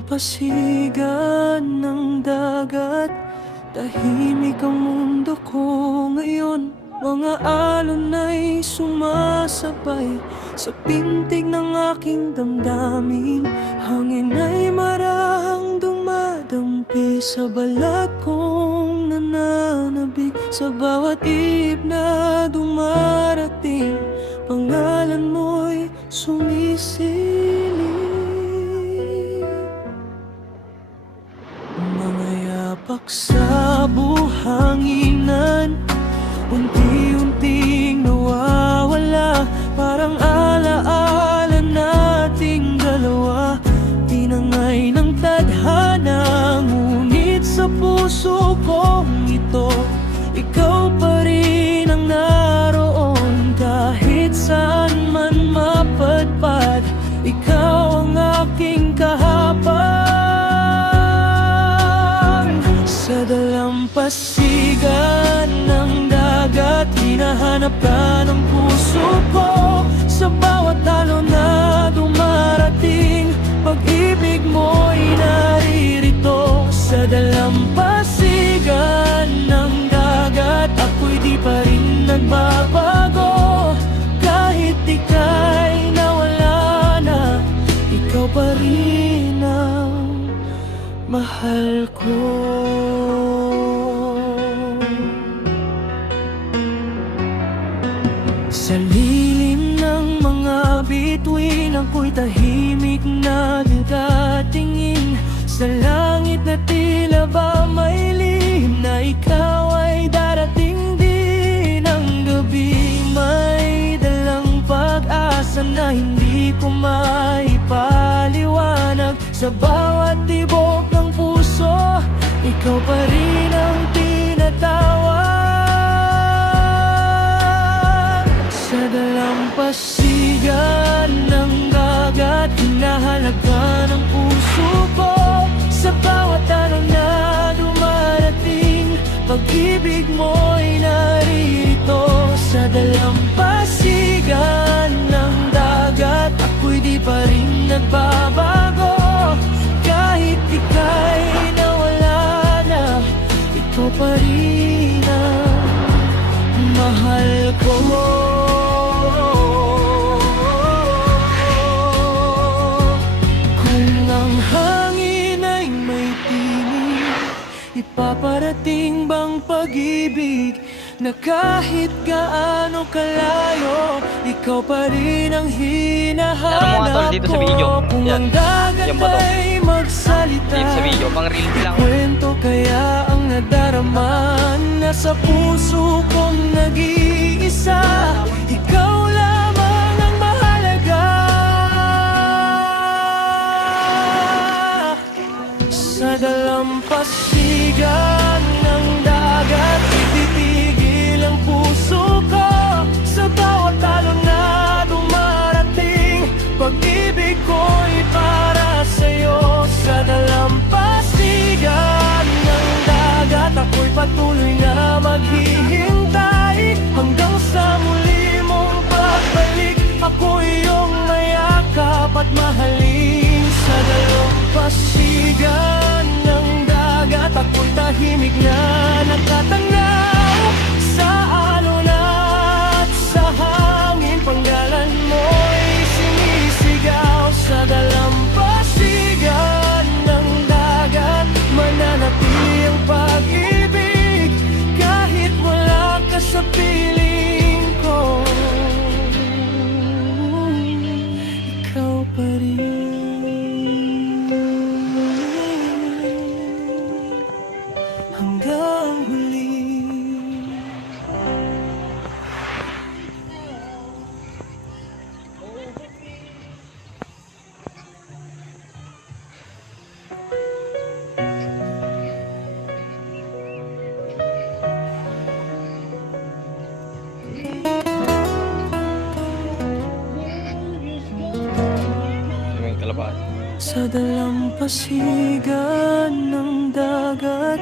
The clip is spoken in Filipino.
dalampasigan ng dagat, tahimik ang mundo ko ngayon. Mga alon ay sumasabay sa pintig ng aking damdamin. Hangin ay marahang dumadampi sa balat kong nananabik. Sa bawat iib na dumarating, pangalan mo'y sumisilip. Mga yapak sa buhanginan, unti-unting nawawala. Parang alaala nating dalawa, tinangay ng tadhana. Ngunit sa puso kong ito, ikaw pa rin ang naroon. Kahit saan man mapadpad, ikaw ang aking kahapan. Sa dalampasigan ng dagat, hinahanap ka ng puso ko. Sa bawat alon na dumarating, pag-ibig mo'y naririto. Sa dalampasigan ng dagat, ako'y di pa rin nagbabago. Kahit ika'y nawala na, ikaw pa rin ang mahal ko. Sa lilim ng mga bituin, ako'y tahimik na nagtatingin sa langit na tila ba may lihim na ikaw ay darating din. Ang gabi may dalang pag-asa na hindi ko maipaliwanag. Sa bawat tibok ng puso, ikaw pa rin ang tinatawag. Sa dalampasigan ng dagat, hinahanap ka ng puso ko. Sa bawat alon na dumarating, pag-ibig mo'y naririto. Sa dalampasigan ng dagat, ako'y di pa rin nagbabago. Kahit ika'y nawala na, ikaw pa rin ang mahal ko. Ipaparating bang pag-ibig na kahit gaano kalayo, ikaw pa rin ang hinahanap dito sa ko. video. Kung Yan. ang dagat Yan ba to? ay magsalita, Dito sa video, pang reels lang. kwento kaya ang nadarama na sa puso kong nag-iisa. Ikaw lamang ang mahalaga. Sa dalampasigan ng dagat, ititigil ang puso ko. Sa bawat alon na dumarating, pag-ibig ko'y para sa'yo. Sa dalampasigan ng dagat, ako'y patuloy na maghihintay hanggang sa muli mong pagbalik. Ako iyong mayakap at mahalin. Sa dalampasigan ng dagat, ako'y tahimik na nakatanaw. Sa alon at sa hangin, panggalan mo'y sinisigaw. Sa dalampasigan ng dagat, mananatili ang pag-ibig kahit wala ka sa piling ko. Ikaw pa rin hanggang huli. May kalabahan. Sa dalampasigan ng dagat,